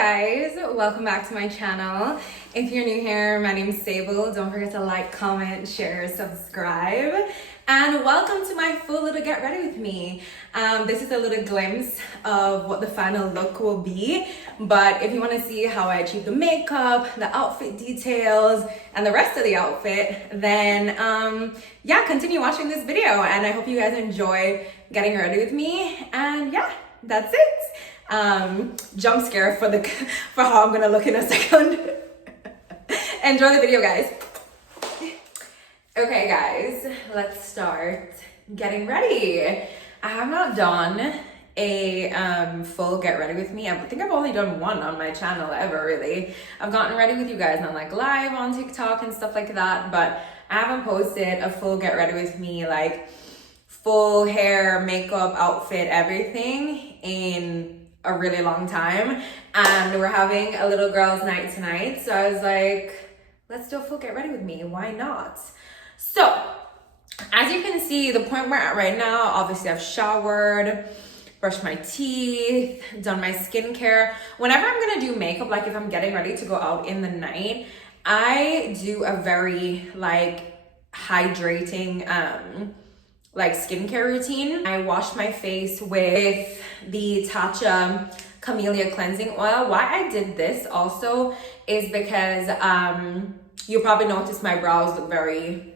guys, welcome back to my channel. If you're new here, my name's Sable. Don't forget to like, comment, share, subscribe, and welcome to my full little get ready with me. This is a little glimpse of what the final look will be, but if you want to see how I achieve the makeup, the outfit details, and the rest of the outfit, then yeah, continue watching this video, and I hope you guys enjoy getting ready with me. And yeah, that's it. Jump scare for how I'm gonna look in a second. Enjoy the video, guys. Okay guys, let's start getting ready. I have not done a full get ready with me. I think I've only done one on my channel ever, really. I've gotten ready with you guys on like live on TikTok and stuff like that, but I haven't posted a full get ready with me, like full hair, makeup, outfit, everything in a really long time. And we're having a little girls' night tonight, so I was like, let's do a full get ready with me. Why not? So as you can see, the point we're at right now, obviously I've showered, brushed my teeth, done my skincare. Whenever I'm gonna do makeup, like if I'm getting ready to go out in the night, I do a very like hydrating like skincare routine. I wash my face with the Tatcha Camellia cleansing oil. Why I did this also is because you probably noticed my brows look very,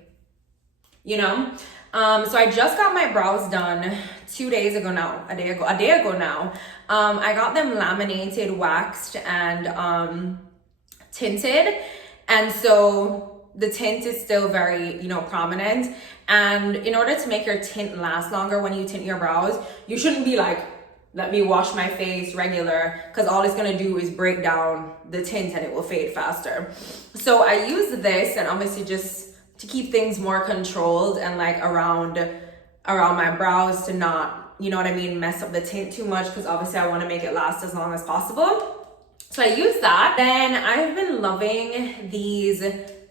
you know, so I just got my brows done 2 days ago now, a day ago now. I got them laminated, waxed, and tinted, and so the tint is still very, you know, prominent. And in order to make your tint last longer when you tint your brows, you shouldn't be like, let me wash my face regular, because all it's gonna do is break down the tint and it will fade faster. So I use this, and obviously just to keep things more controlled and like around my brows to not, you know what I mean, mess up the tint too much, because obviously I want to make it last as long as possible. So I use that. Then I've been loving these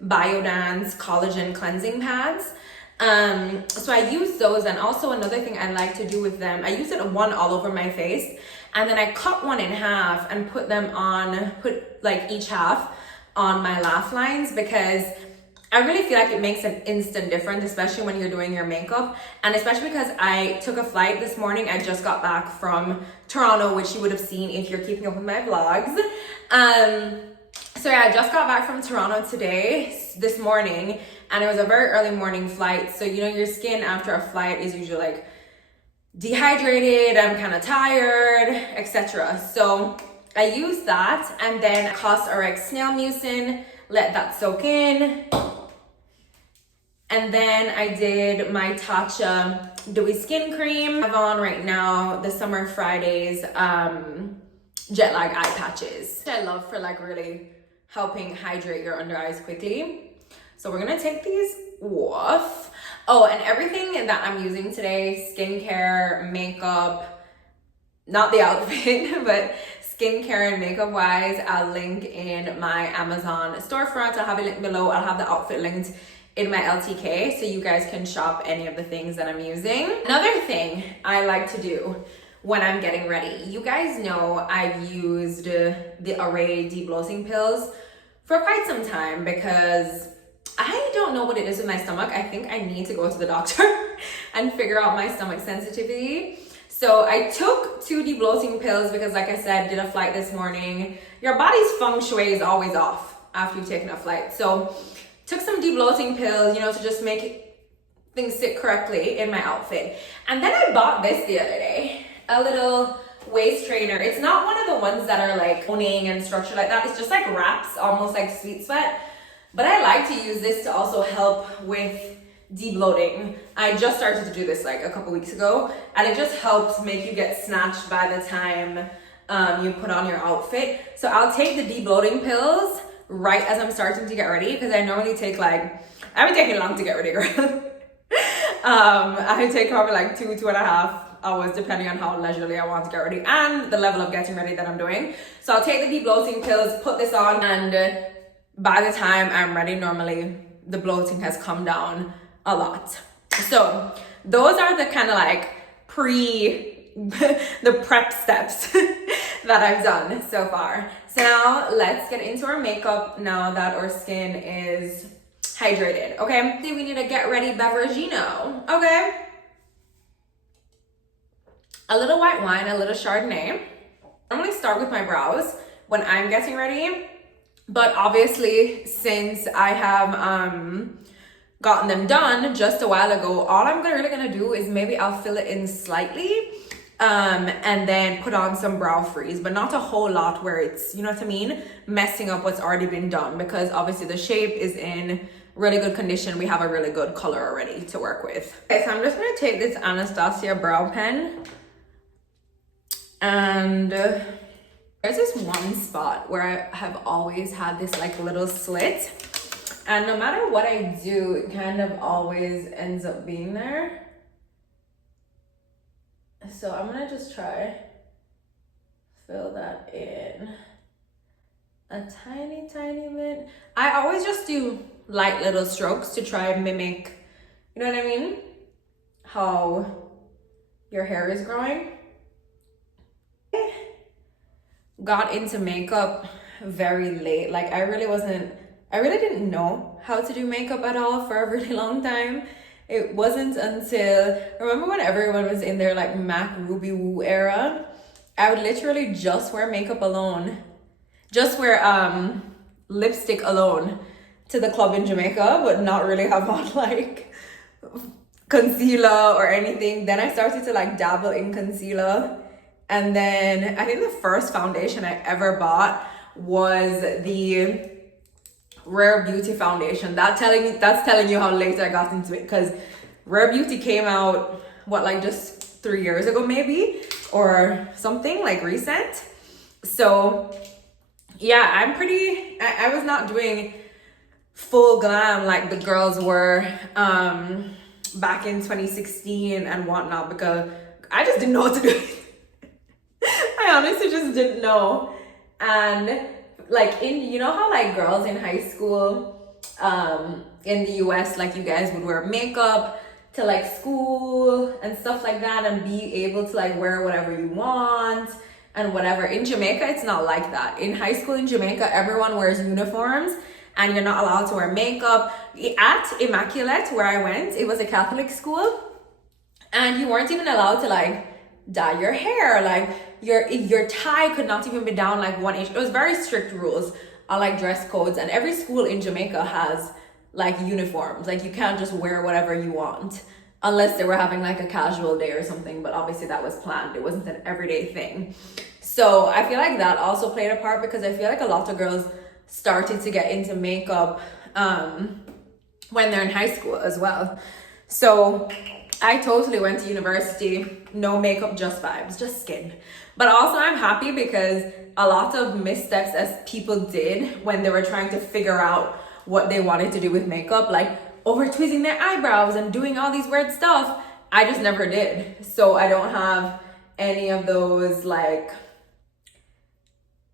Biodance collagen cleansing pads. So I use those, and also another thing I like to do with them, I use it one all over my face, and then I cut one in half and put like each half on my laugh lines, because I really feel like it makes an instant difference, especially when you're doing your makeup. And especially because I took a flight this morning. I just got back from Toronto, which you would have seen if you're keeping up with my vlogs. So yeah, I just got back from Toronto this morning, and it was a very early morning flight. So, you know, your skin after a flight is usually like dehydrated, I'm kind of tired, etc. So I used that, and then CosRX Snail Mucin, let that soak in. And then I did my Tatcha Dewy Skin Cream. I have on right now the Summer Fridays Jet Lag Eye Patches, which I love for like really helping hydrate your under eyes quickly. So we're gonna take these off. Oh, and everything that I'm using today, skincare, makeup, not the outfit, but skincare and makeup wise, I'll link in my Amazon storefront. I'll have it linked below. I'll have the outfit linked in my LTK, so you guys can shop any of the things that I'm using. Another thing I like to do when I'm getting ready, you guys know I've used the Array debloating pills for quite some time, because I don't know what it is with my stomach. I think I need to go to the doctor and figure out my stomach sensitivity. So I took 2 debloating pills because, like I said, did a flight this morning. Your body's feng shui is always off after you've taken a flight. So took some debloating pills, you know, to just make things sit correctly in my outfit. And then I bought this the other day, a little waist trainer. It's not one of the ones that are like owning and structured like that. It's just like wraps, almost like Sweet Sweat. But I like to use this to also help with debloating. I just started to do this like a couple weeks ago, and it just helps make you get snatched by the time you put on your outfit. So I'll take the debloating pills right as I'm starting to get ready, because I normally take like, I've been taking long to get ready, girl. I take probably like 2.5 hours depending on how leisurely I want to get ready and the level of getting ready that I'm doing. So I'll take the debloating pills, put this on, and by the time I'm ready, normally the bloating has come down a lot. So those are the kind of like pre the prep steps that I've done so far. So now let's get into our makeup now that our skin is hydrated, okay? So we need a get ready beverageino, okay? A little white wine, a little Chardonnay. I normally start with my brows when I'm getting ready, but obviously since I have gotten them done just a while ago, all I'm really gonna do is maybe I'll fill it in slightly and then put on some brow freeze, but not a whole lot where it's, you know what I mean, messing up what's already been done, because obviously the shape is in really good condition. We have a really good color already to work with. Okay, so I'm just gonna take this Anastasia brow pen, and there's this one spot where I have always had this like little slit, and no matter what I do, it kind of always ends up being there. So I'm gonna just try fill that in a tiny bit. I always just do light little strokes to try and mimic, you know what I mean, how your hair is growing. Got into makeup very late. Like I really didn't know how to do makeup at all for a really long time. It wasn't until, remember when everyone was in their like MAC Ruby Woo era? I would literally just wear makeup alone, just wear lipstick alone to the club in Jamaica, but not really have on like concealer or anything. Then I started to like dabble in concealer. And then I think the first foundation I ever bought was the Rare Beauty foundation. That's telling you how late I got into it, because Rare Beauty came out, what, like just 3 years ago maybe, or something like recent. So yeah, I was not doing full glam like the girls were back in 2016 and whatnot, because I just didn't know what to do. I honestly just didn't know. And like you know how like girls in high school in the US, like you guys would wear makeup to like school and stuff like that and be able to like wear whatever you want and whatever. In Jamaica, it's not like that. In high school in Jamaica, everyone wears uniforms and you're not allowed to wear makeup. At Immaculate, where I went, it was a Catholic school, and you weren't even allowed to like dye your hair. Like your tie could not even be down like 1 inch. It was very strict rules on like dress codes, and every school in Jamaica has like uniforms. Like you can't just wear whatever you want unless they were having like a casual day or something, but obviously that was planned. It wasn't an everyday thing. So I feel like that also played a part, because I feel like a lot of girls started to get into makeup when they're in high school as well. So I totally went to university, no makeup, just vibes, just skin. But also I'm happy because a lot of missteps as people did when they were trying to figure out what they wanted to do with makeup, like over tweezing their eyebrows and doing all these weird stuff, I just never did. So I don't have any of those like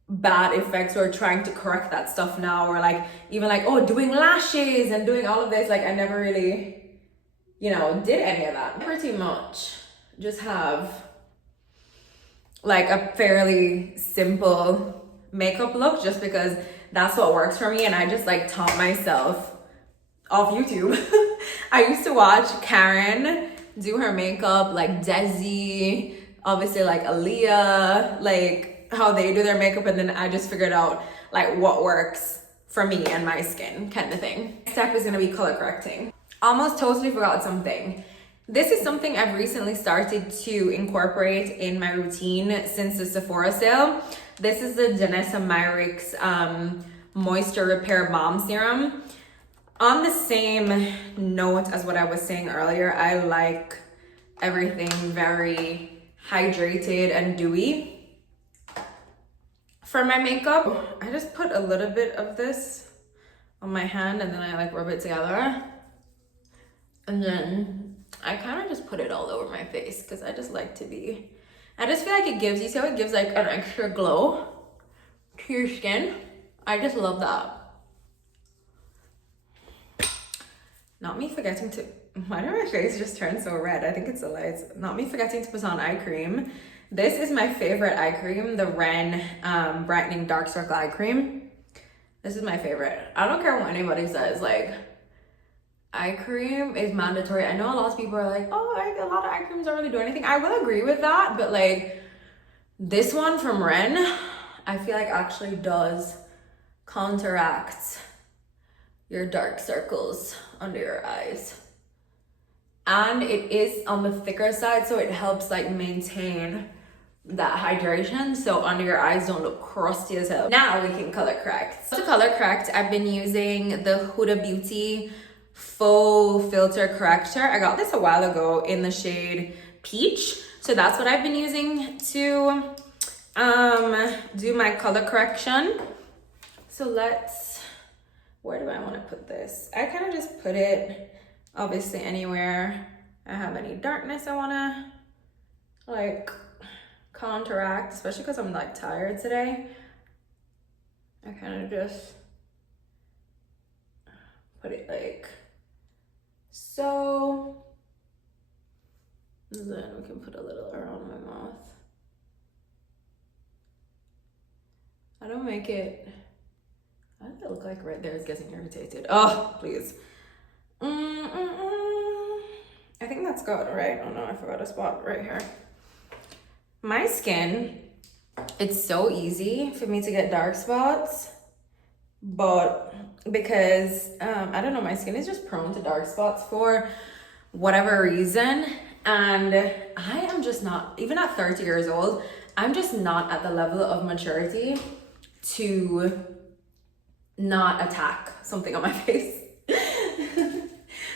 bad effects or trying to correct that stuff now, or like even like, oh, doing lashes and doing all of this. Like I never really, you know, did any of that. Pretty much just have like a fairly simple makeup look, just because that's what works for me. And I just like taught myself off YouTube. I used to watch Karen do her makeup, like Desi, obviously like Aaliyah, like how they do their makeup, and then I just figured out like what works for me and my skin kind of thing. Next step is gonna be color correcting. Almost totally forgot something. This is something I've recently started to incorporate in my routine since the Sephora sale. This is the Danessa Myricks Moisture Repair Balm Serum. On the same note as what I was saying earlier, I like everything very hydrated and dewy. For my makeup, I just put a little bit of this on my hand and then I like rub it together. And then I kind of just put it all over my face because I just like to be, I just feel like it gives, you see how it gives like an extra glow to your skin? I just love that. Not me forgetting to Why did my face just turn so red? I think it's the lights. Not me forgetting to put on eye cream. This is my favorite eye cream, the Ren Brightening Dark Circle Eye Cream. This is my favorite. I don't care what anybody says, like, eye cream is mandatory. I know a lot of people are like, oh, a lot of eye creams don't really do anything. I will agree with that, but like, this one from Ren, I feel like actually does counteract your dark circles under your eyes. And it is on the thicker side, so it helps like maintain that hydration, so under your eyes don't look crusty as hell. Now we can color correct. To color correct, I've been using the Huda Beauty Faux Filter Corrector. I got this a while ago in the shade Peach, so that's what I've been using to do my color correction. So where do I want to put this? I kind of just put it obviously anywhere I have any darkness I want to like counteract, especially because I'm like tired today. I kind of just put it like so. And then we can put a little around my mouth. I don't make it. Why does it look like right there is getting irritated? Oh, please. I think that's good, right? Oh no, I forgot a spot right here. My skin, it's so easy for me to get dark spots, but because, I don't know, my skin is just prone to dark spots for whatever reason. And I am just not, even at 30 years old, I'm just not at the level of maturity to not attack something on my face.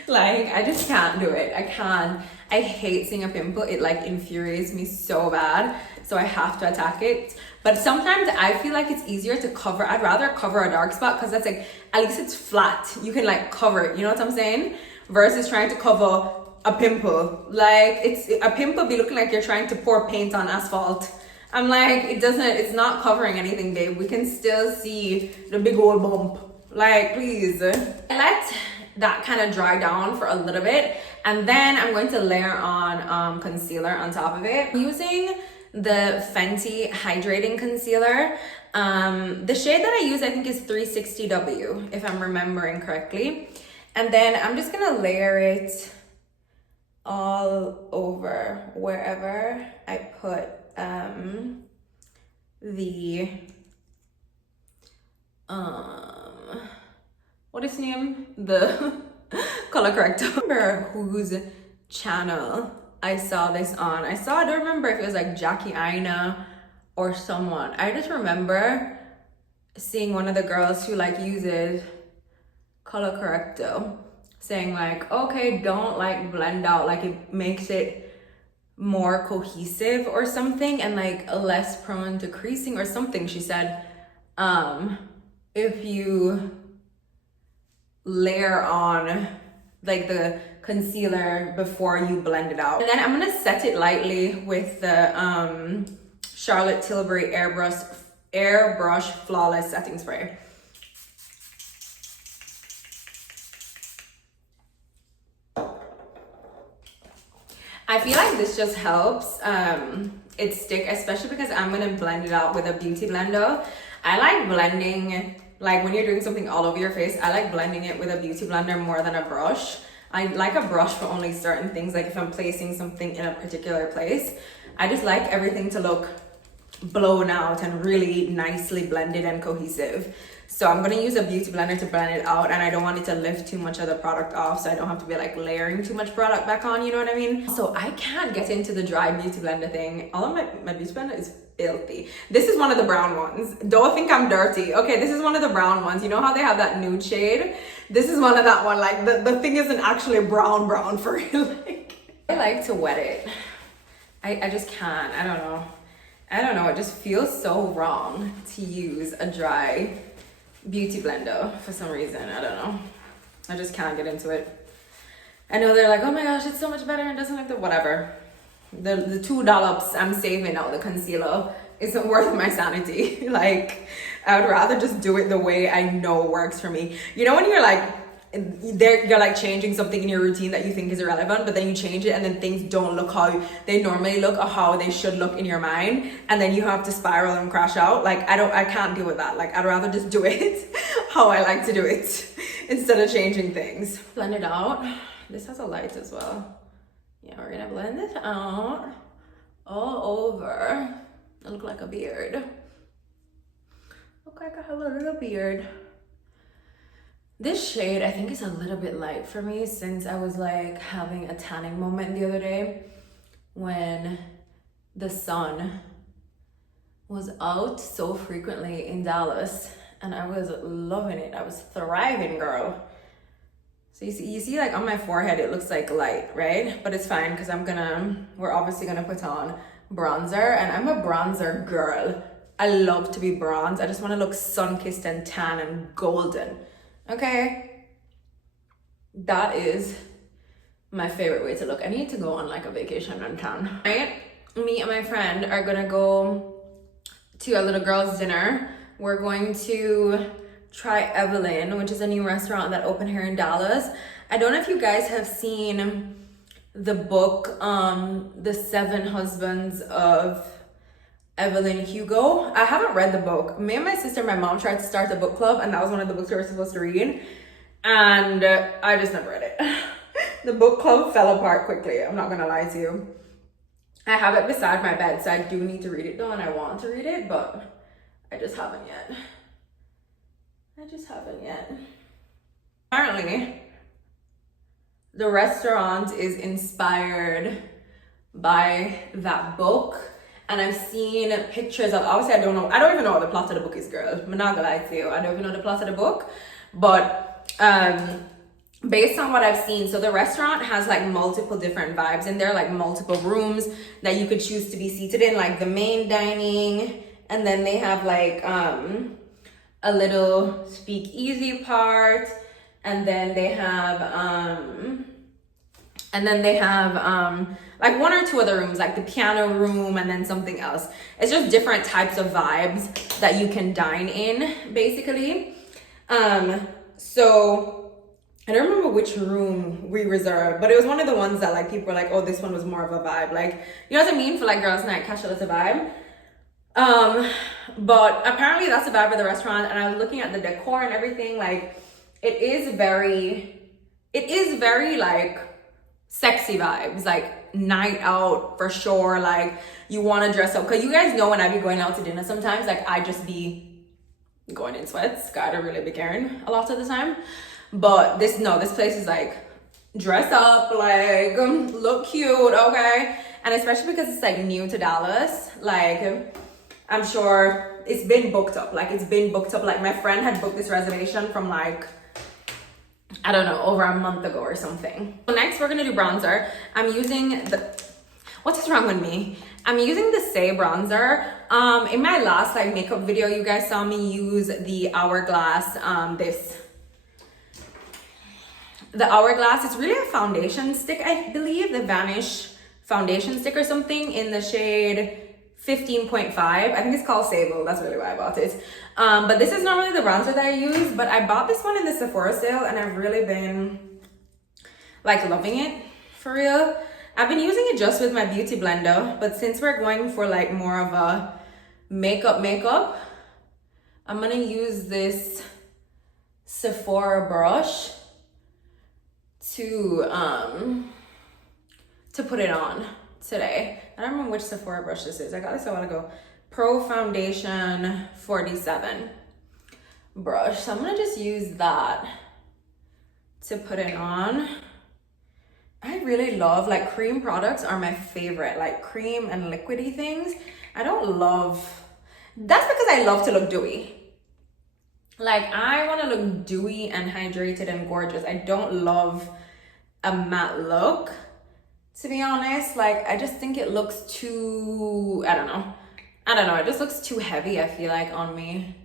Like, I just can't do it. I can't. I hate seeing a pimple. It like infuriates me so bad. So I have to attack it. But sometimes I feel like it's easier to cover. I'd rather cover a dark spot because that's like, at least it's flat. You can like cover it. You know what I'm saying? Versus trying to cover a pimple. Like, it's a pimple be looking like you're trying to pour paint on asphalt. I'm like, it's not covering anything, babe. We can still see the big old bump. Like, please. Let that kind of dry down for a little bit. And then I'm going to layer on concealer on top of it. I'm using the Fenty Hydrating Concealer. The shade that I use, I think, is 360W, if I'm remembering correctly. And then I'm just gonna layer it all over wherever I put what is his name? The color corrector. I remember whose channel I saw this on. I don't remember if it was like Jackie Aina or someone. I just remember seeing one of the girls who like uses color corrector saying like, okay, don't like blend out, like it makes it more cohesive or something and like less prone to creasing or something. She said if you layer on like the concealer before you blend it out. And then I'm gonna set it lightly with the Charlotte Tilbury Airbrush Flawless Setting Spray. I feel like this just helps it stick, especially because I'm gonna blend it out with a beauty blender. I like blending, like when you're doing something all over your face, I like blending it with a beauty blender more than a brush. I like a brush for only certain things, like if I'm placing something in a particular place. I just like everything to look blown out and really nicely blended and cohesive. So I'm gonna use a beauty blender to blend it out, and I don't want it to lift too much of the product off, so I don't have to be like layering too much product back on, you know what I mean? So I can't get into the dry beauty blender thing. All of my beauty blender is filthy. This is one of the brown ones. Don't think I'm dirty. Okay, this is one of the brown ones. You know how they have that nude shade? This is one of that one. Like the thing isn't actually brown for real. Like, I like to wet it. I just can't. I don't know. It just feels so wrong to use a dry beauty blender for some reason. I don't know. I just can't get into it. I know they're like, oh my gosh, it's so much better and doesn't like the whatever. The $2 I'm saving out the concealer isn't worth my sanity. Like, I would rather just do it the way I know works for me. You know when you're like you're like changing something in your routine that you think is irrelevant, but then you change it and then things don't look how they normally look or how they should look in your mind, and then you have to spiral and crash out. Like I can't deal with that. Like I'd rather just do it how I like to do it instead of changing things. Blend it out. This has a light as well. Yeah, we're gonna blend this out all over. I look like a beard. Look like I have a little beard. This shade I think is a little bit light for me, since I was like having a tanning moment the other day when the sun was out so frequently in Dallas, and I was loving it. I was thriving, girl. So you see like on my forehead it looks like light, right? But it's fine because we're obviously gonna put on bronzer, and I'm a bronzer girl. I love to be bronze. I just want to look sun-kissed and tan and golden. Okay, that is my favorite way to look. I need to go on like a vacation in town. Right, me and my friend are gonna go to a little girl's dinner. We're going to try Evelyn, which is a new restaurant that opened here in Dallas. I don't know if you guys have seen the book, The 7 Husbands of Evelyn Hugo. I haven't read the book. Me and my sister and my mom tried to start the book club, and that was one of the books we were supposed to read, and I just never read it. The book club fell apart quickly, I'm not gonna lie to you. I have it beside my bed, so I do need to read it though, and I want to read it, but I just haven't yet. Apparently, the restaurant is inspired by that book. And I've seen pictures of, obviously I don't even know what the plot of the book is, girl. I'm not gonna lie to you. I don't even know the plot of the book. But based on what I've seen, so the restaurant has like multiple different vibes, and there are like multiple rooms that you could choose to be seated in, like the main dining, and then they have like a little speakeasy part, and then they have like 1 or 2 other rooms, like the piano room and then something else. It's just different types of vibes that you can dine in, basically. So I don't remember which room we reserved, but it was one of the ones that like people were like, oh, this one was more of a vibe. Like, you know what I mean? For like girls' night, catch it as a vibe. But apparently that's a vibe of the restaurant, and I was looking at the decor and everything. Like, it is very like sexy vibes, like night out for sure. Like, you want to dress up, because you guys know when I be going out to dinner sometimes, like I just be going in sweats. God, I really be caring a lot of the time. But this place is like dress up, like look cute, okay? And especially because it's like new to Dallas, like I'm sure it's been booked up. Like my friend had booked this reservation from like, I don't know, over a month ago or something. So next we're gonna do bronzer. I'm using what is wrong with me? I'm using the Say bronzer. In my last like makeup video, you guys saw me use the Hourglass, the Hourglass. It's really a foundation stick, I believe, the Vanish foundation stick or something, in the shade 15.5. I think it's called Sable. That's really why I bought it. But this is normally the bronzer that I use, but I bought this one in the Sephora sale, and I've really been like loving it, for real. I've been using it just with my beauty blender, but since we're going for like more of a makeup, I'm gonna use this Sephora brush to put it on today. I don't remember which Sephora brush this is. I got this a while ago. Pro Foundation 47 brush. So I'm gonna just use that to put it on. I really love, like, cream products are my favorite, like cream and liquidy things. I don't love, that's because I love to look dewy. Like, I want to look dewy and hydrated and gorgeous. I don't love a matte look, to be honest. Like, I just think it looks too, I don't know, it just looks too heavy, I feel like, on me.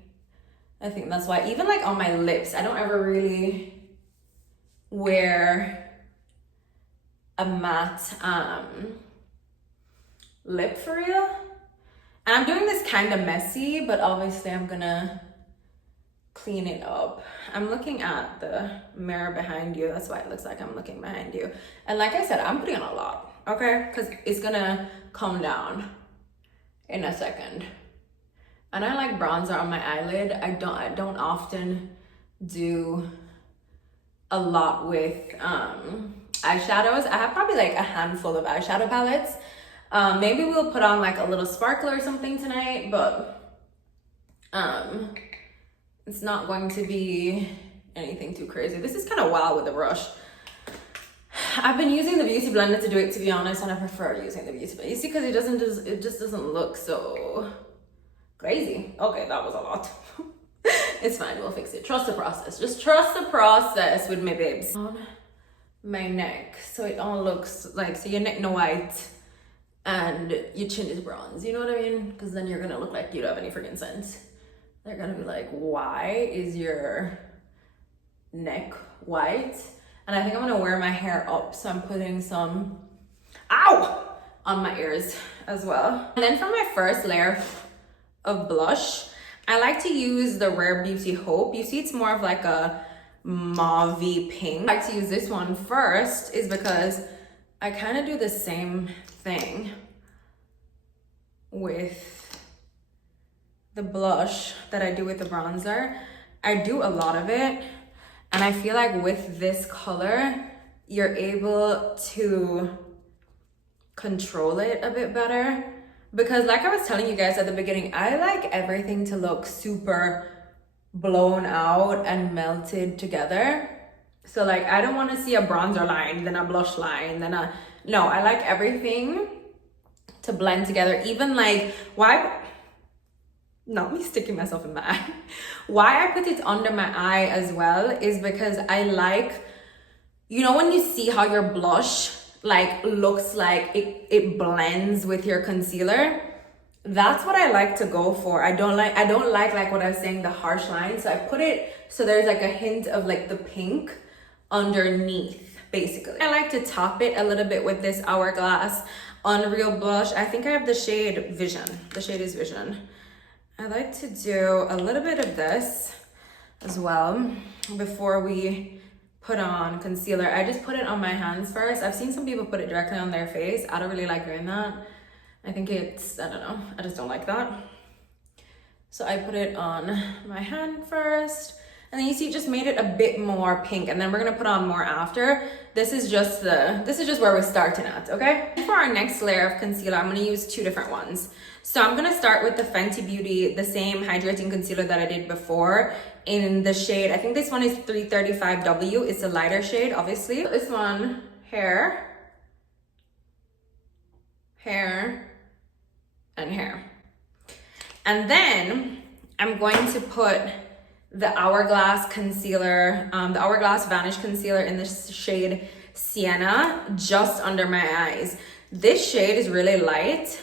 I think that's why. Even like on my lips, I don't ever really wear a matte lip, for real. And I'm doing this kind of messy, but obviously I'm gonna clean it up. I'm looking at the mirror behind you. That's why it looks like I'm looking behind you. And like I said, I'm putting on a lot, okay? Because it's gonna calm down in a second. And I like bronzer on my eyelid. I don't often do a lot with eyeshadows. I have probably like a handful of eyeshadow palettes. Maybe we'll put on like a little sparkle or something tonight, but it's not going to be anything too crazy. This is kind of wild with the brush. I've been using the beauty blender to do it, to be honest, and I prefer using the beauty blender. You see, because it just doesn't look so crazy. Okay, that was a lot. It's fine, we'll fix it. Trust the process. Just trust the process with me, babes. On my neck, so it all looks like, so your neck no white and your chin is bronze, you know what I mean? Because then you're gonna look like you don't have any freaking sense. They're gonna be like, why is your neck white? And I think I'm gonna wear my hair up, so I'm putting some, ow, on my ears as well. And then for my first layer of blush, I like to use the Rare Beauty Hope. You see, it's more of like a mauve-y pink. I like to use this one first is because I kind of do the same thing with the blush that I do with the bronzer. I do a lot of it, and I feel like with this color, you're able to control it a bit better. Because like I was telling you guys at the beginning, I like everything to look super blown out and melted together. So like, I don't want to see a bronzer line, then a blush line, then no, I like everything to blend together. Even like, not me sticking myself in my eye. Why I put it under my eye as well is because I like, you know, when you see how your blush like looks like it blends with your concealer, that's what I like to go for. I don't like what I was saying, the harsh line. So I put it so there's like a hint of like the pink underneath, basically. I like to top it a little bit with this Hourglass Unreal blush. I think I have the shade Vision. The shade is Vision. I like to do a little bit of this as well before we put on concealer. I just put it on my hands first. I've seen some people put it directly on their face. I don't really like doing that. I think it's, I don't know, I just don't like that. So I put it on my hand first. And then you see it just made it a bit more pink, and then we're gonna put on more after. This is just where we're starting at, okay? For our next layer of concealer, I'm gonna use two different ones. So I'm gonna start with the Fenty Beauty, the same hydrating concealer that I did before in the shade, I think this one is 335W. It's a lighter shade, obviously. This one, hair, and hair. And then I'm going to put the Hourglass concealer, the Hourglass Vanish concealer in the shade Sienna just under my eyes. This shade is really light,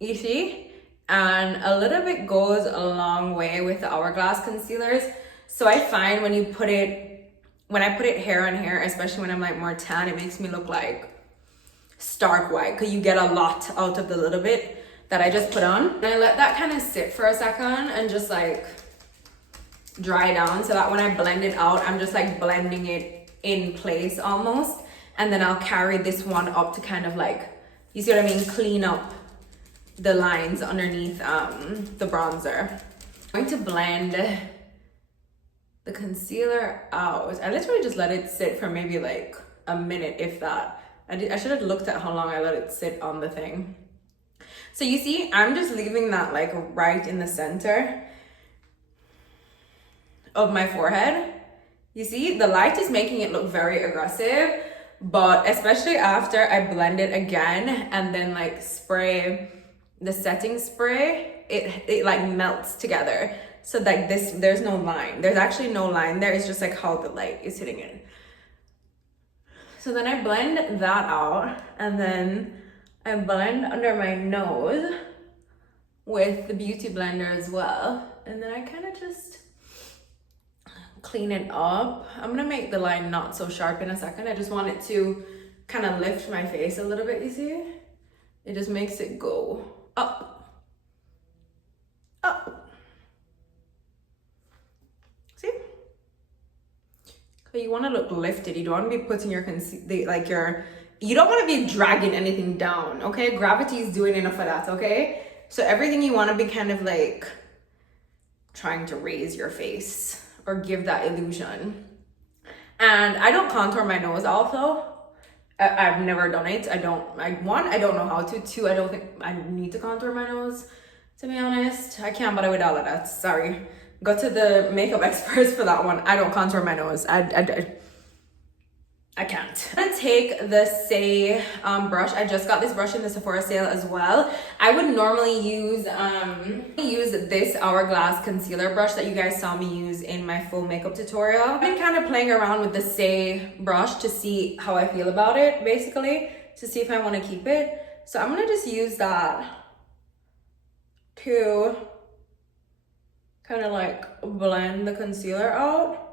you see? And a little bit goes a long way with the Hourglass concealers. So I find when I put it hair on hair, especially when I'm like more tan, it makes me look like stark white, because you get a lot out of the little bit that I just put on. And I let that kind of sit for a second and just like dry down, so that when I blend it out, I'm just like blending it in place almost. And then I'll carry this one up to kind of like, you see what I mean, clean up the lines underneath the bronzer. I'm going to blend the concealer out. I literally just let it sit for maybe like a minute, if that. I should have looked at how long I let it sit on the thing. So you see, I'm just leaving that like right in the center of my forehead. You see, the light is making it look very aggressive, but especially after I blend it again and then like spray the setting spray, it like melts together. So like this, there's no line. There's actually no line there. It's just like how the light is hitting it. So then I blend that out, and then I blend under my nose with the Beauty Blender as well. And then I kind of just clean it up. I'm gonna make the line not so sharp in a second. I just want it to kind of lift my face a little bit, you see? It just makes it go up, up, But you want to look lifted. You don't want to be putting your you don't want to be dragging anything down, okay? Gravity is doing enough of that, okay? So everything you want to be kind of like trying to raise your face or give that illusion. And I don't contour my nose also. I've never done it. I don't know how to. Two, I don't think I need to contour my nose, to be honest. I can't bother with all of that. Sorry. Go to the makeup experts for that one. I don't contour my nose. I can't. I'm gonna take the Say brush. I just got this brush in the Sephora sale as well. I would normally use this Hourglass concealer brush that you guys saw me use in my full makeup tutorial. I've been kind of playing around with the Say brush to see how I feel about it, basically, to see if I want to keep it. So I'm gonna just use that to kind of like blend the concealer out.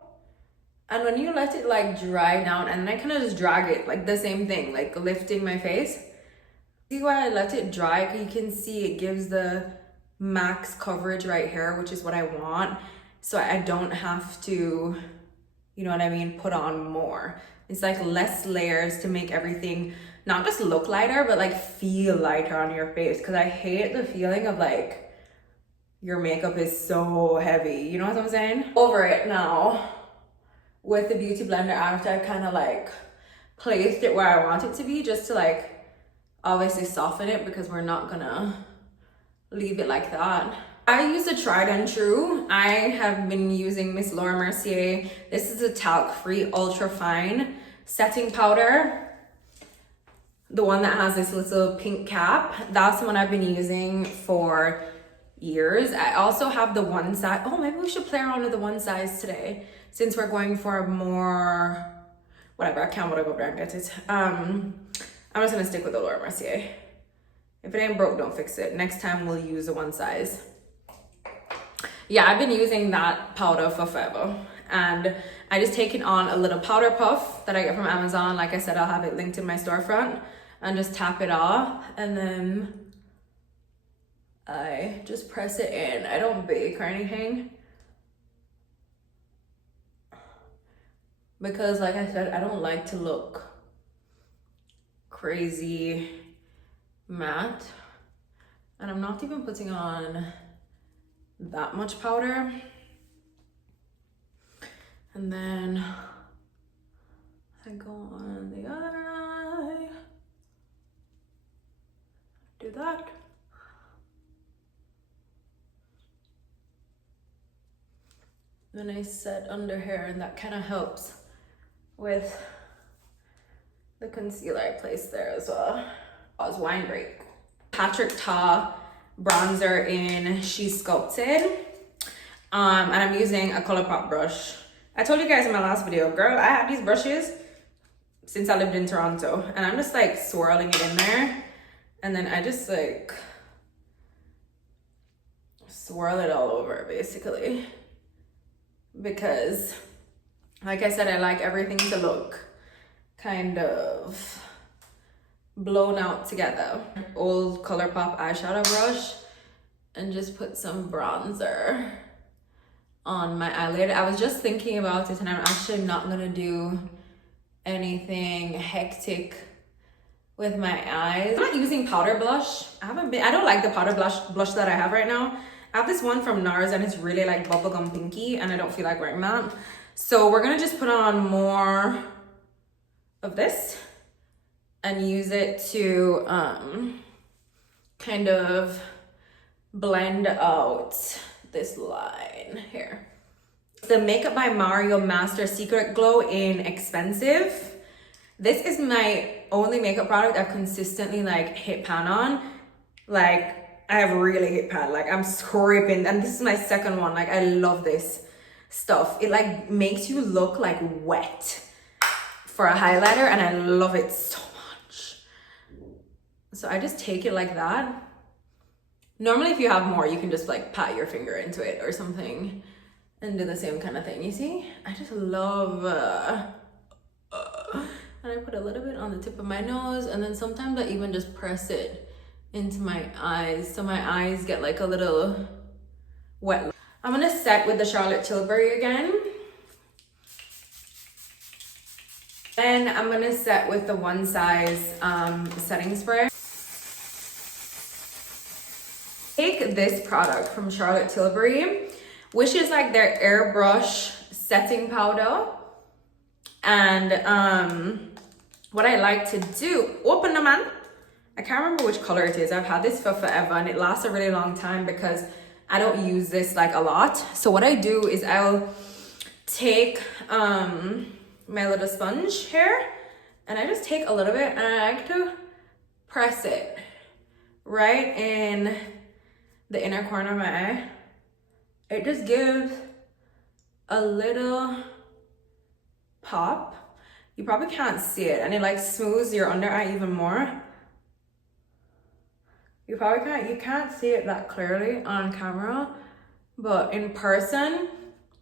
And when you let it like dry down, and then I kind of just drag it, like the same thing, like lifting my face. See why I let it dry? You can see it gives the max coverage right here, which is what I want. So I don't have to, you know what I mean, put on more. It's like less layers to make everything not just look lighter, but like feel lighter on your face. Cause I hate the feeling of like your makeup is so heavy. You know what I'm saying? Over it now. With the beauty blender after I kind of like placed it where I want it to be, just to like obviously soften it, because we're not gonna leave it like that. I use a tried and true. I have been using Miss Laura Mercier. This is a talc-free ultra fine setting powder. The one that has this little pink cap. That's the one I've been using for years. I also have the one size. Oh, maybe we should play around with the one size today, since we're going for a more, whatever, I can't go there and get it. I'm just gonna stick with the Laura Mercier. If it ain't broke, don't fix it. Next time we'll use the one size. Yeah, I've been using that powder for forever. And I just take it on a little powder puff that I get from Amazon. Like I said, I'll have it linked in my storefront, and just tap it off. And then I just press it in. I don't bake or anything, because like I said, I don't like to look crazy matte. And I'm not even putting on that much powder. And then I go on the other eye, do that. Then I set under here, and that kind of helps with the concealer I placed there as well. Oh, it's wine break. Patrick Ta bronzer in She Sculpted. And I'm using a ColourPop brush. I told you guys in my last video, girl, I have these brushes since I lived in Toronto, and I'm just like swirling it in there. And then I just like swirl it all over basically. Because like I said, I like everything to look kind of blown out together. Old ColourPop eyeshadow brush, and just put some bronzer on my eyelid. I was just thinking about it, and I'm actually not gonna do anything hectic with my eyes. I'm not using powder blush. I don't like the powder blush that I have right now. I have this one from NARS, and it's really like bubblegum pinky, and I don't feel like wearing that. So we're gonna just put on more of this and use it to kind of blend out this line here. The Makeup by Mario Master Secret Glow in Expensive. This is my only makeup product I've consistently like hit pan on. Like I have really hit pan, like I'm scraping, and this is my second one. Like I love this stuff. It like makes you look like wet for a highlighter, and I love it so much. So I just take it like that. Normally if you have more, you can just like pat your finger into it or something and do the same kind of thing. You see, I just love and I put a little bit on the tip of my nose, and then sometimes I even just press it into my eyes, so my eyes get like a little wet. I'm gonna set with the Charlotte Tilbury again. Then I'm gonna set with the One Size setting spray. Take this product from Charlotte Tilbury, which is like their airbrush setting powder. And what I like to do, open the man. I can't remember which color it is. I've had this for forever and it lasts a really long time because I don't use this like a lot. So what I do is I'll take my little sponge here and I just take a little bit and I like to press it right in the inner corner of my eye. It just gives a little pop. You probably can't see it and it like smooths your under eye even more. You can't see it that clearly on camera, but in person,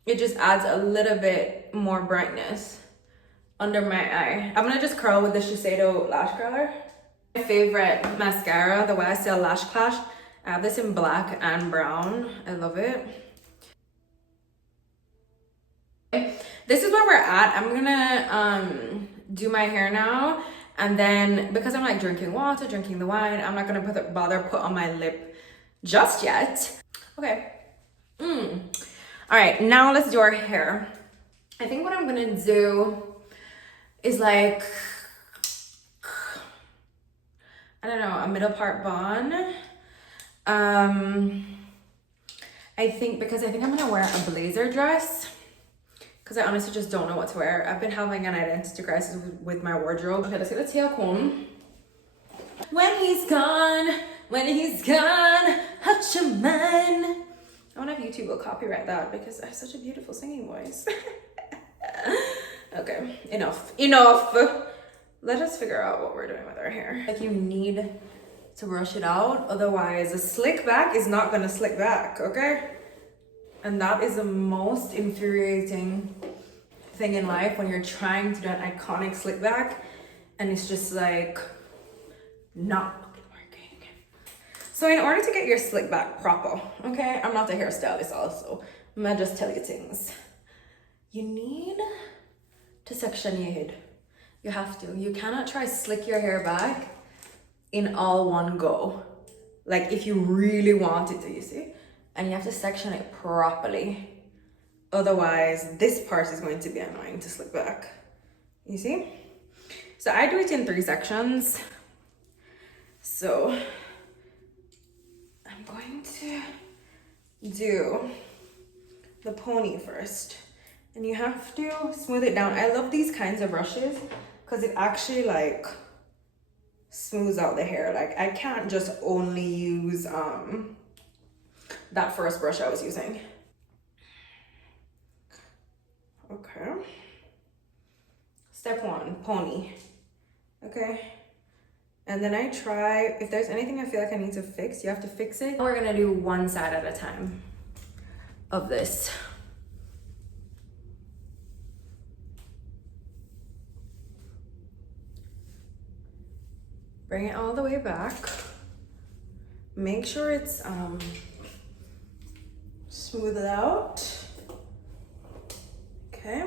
it just adds a little bit more brightness under my eye. I'm gonna just curl with the Shiseido lash curler. My favorite mascara, the YSL Lash Clash. I have this in black and brown. I love it. This is where we're at. I'm gonna do my hair now. And then because I'm like drinking water, drinking the wine, I'm not gonna bother put on my lip just yet. Okay. All right, now let's do our hair. I think what I'm gonna do is like, I don't know, a middle part bun. I think I'm gonna wear a blazer dress because I honestly just don't know what to wear. I've been having an identity crisis with my wardrobe. Okay, let's get a tail comb. When he's gone, how's your mind? I wonder if YouTube will copyright that because I have such a beautiful singing voice. Okay, enough. Let us figure out what we're doing with our hair. Like you need to brush it out, otherwise a slick back is not gonna slick back, okay? And that is the most infuriating thing in life when you're trying to do an iconic slick back and it's just like not fucking working. So in order to get your slick back proper, okay, I'm not a hairstylist also, I'm gonna just tell you things. You need to section your head. You have to. You cannot try slick your hair back in all one go. Like if you really want it to, you see? And you have to section it properly. Otherwise, this part is going to be annoying to slick back. You see? So I do it in 3 sections. So I'm going to do the pony first. And you have to smooth it down. I love these kinds of brushes because it actually like smooths out the hair. Like I can't just only use that first brush I was using. Okay. Step 1, pony. Okay. And then I try, if there's anything I feel like I need to fix, you have to fix it. We're gonna do one side at a time of this. Bring it all the way back. Make sure it's smooth it out. Okay.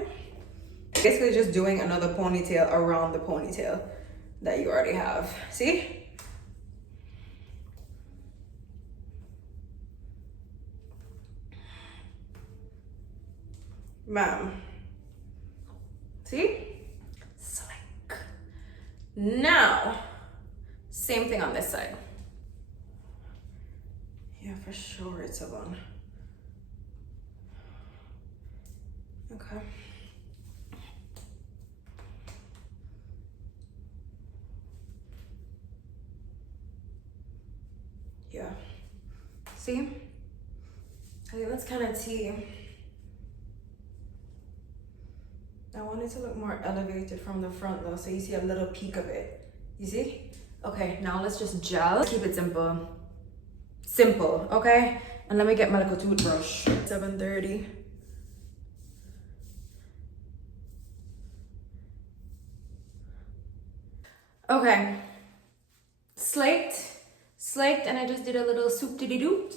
Basically just doing another ponytail around the ponytail that you already have. See? Bam. See? Slick. Now, same thing on this side. Yeah, for sure it's a bun. Okay. Yeah. See? I think that's kind of tea. I want it to look more elevated from the front though, so you see a little peak of it. You see? Okay, now let's just gel. Keep it simple. Simple, okay? And let me get my little toothbrush. 7:30. Okay. Slaked, and I just did a little soup-diddy-doo.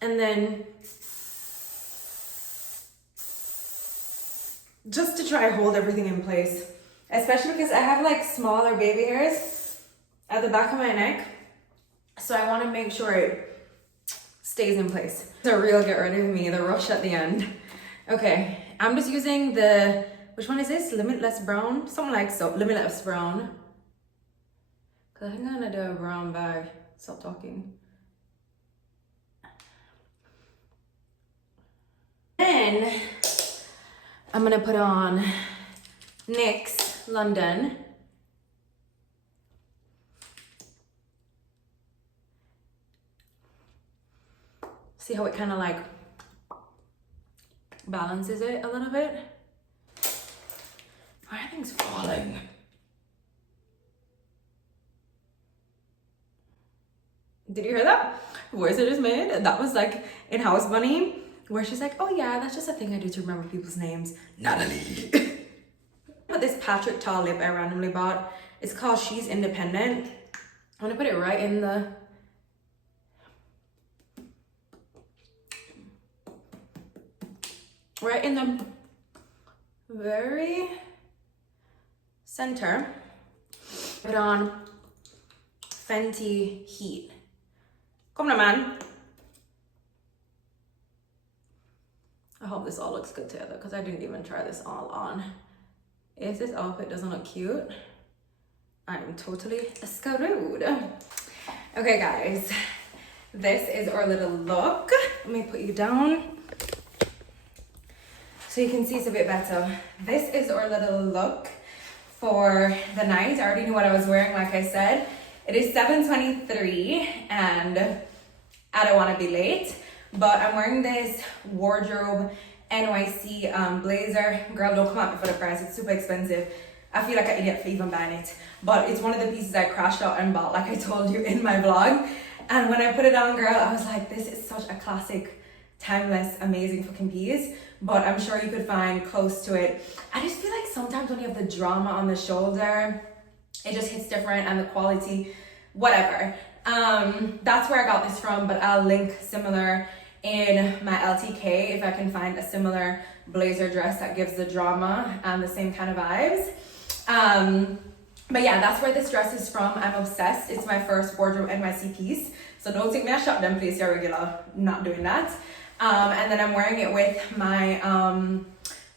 And then just to try hold everything in place, especially because I have like smaller baby hairs at the back of my neck. So I want to make sure it stays in place. It's a real get ready with me, the rush at the end. Okay, I'm just using the, which one is this? Limitless Brown? Something like so, Limitless Brown. Cause I think I'm gonna do a brown bag. Stop talking. Then I'm gonna put on NYX London. See how it kind of like balances it a little bit. Everything's falling. Did you hear that voice I just made? That was like in House Bunny, where she's like, oh yeah, that's just a thing I do to remember people's names. Natalie. But this Patrick Tall lip I randomly bought. It's called She's Independent. I'm gonna put it right in the very center. Put on Fenty Heat. Come on, man. I hope this all looks good together because I didn't even try this all on. If this outfit doesn't look cute, I'm totally screwed. Okay, guys, this is our little look. Let me put you down so you can see it's a bit better. This is our little look for the night. I already knew what I was wearing, like I said. It is 7:23 and I don't want to be late, but I'm wearing this wardrobe NYC blazer. Girl, don't come at me for the price. It's super expensive. I feel like an idiot for even buying it, but it's one of the pieces I crashed out and bought, like I told you in my vlog. And when I put it on, girl, I was like, this is such a classic, timeless, amazing fucking piece, but I'm sure you could find close to it. I just feel like sometimes when you have the drama on the shoulder, it just hits different, and the quality, whatever. That's where I got this from, but I'll link similar in my LTK if I can find a similar blazer dress that gives the drama and the same kind of vibes. But yeah, that's where this dress is from. I'm obsessed. It's my first wardrobe NYC piece, so don't take me a shop then, please. You're regular, not doing that. And then I'm wearing it with my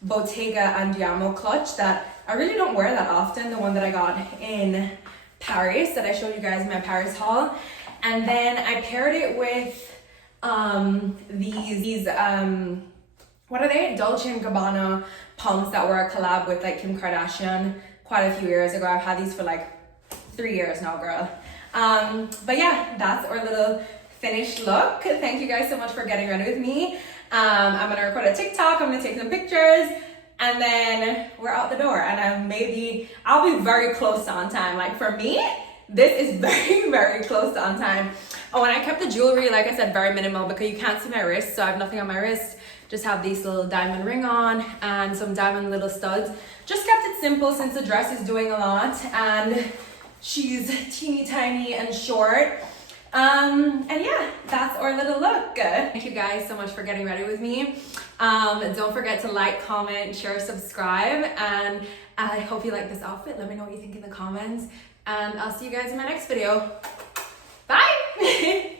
Bottega Andiamo clutch that I really don't wear that often, the one that I got in Paris that I showed you guys in my Paris haul. And then I paired it with these what are they? Dolce & Gabbana pumps that were a collab with like Kim Kardashian quite a few years ago. I've had these for like 3 years now, girl. But yeah, that's our little finished look. Thank you guys so much for getting ready with me. I'm gonna record a TikTok, I'm gonna take some pictures, and then we're out the door. And I'll be very close to on time. Like for me, this is very, very close to on time. Oh, and I kept the jewelry, like I said, very minimal because you can't see my wrist, so I have nothing on my wrist. Just have these little diamond ring on and some diamond little studs. Just kept it simple since the dress is doing a lot and she's teeny tiny and short. And yeah, that's our little look. Thank you guys so much for getting ready with me. Don't forget to like, comment, share, subscribe, and I hope you like this outfit. Let me know what you think in the comments, and I'll see you guys in my next video. Bye.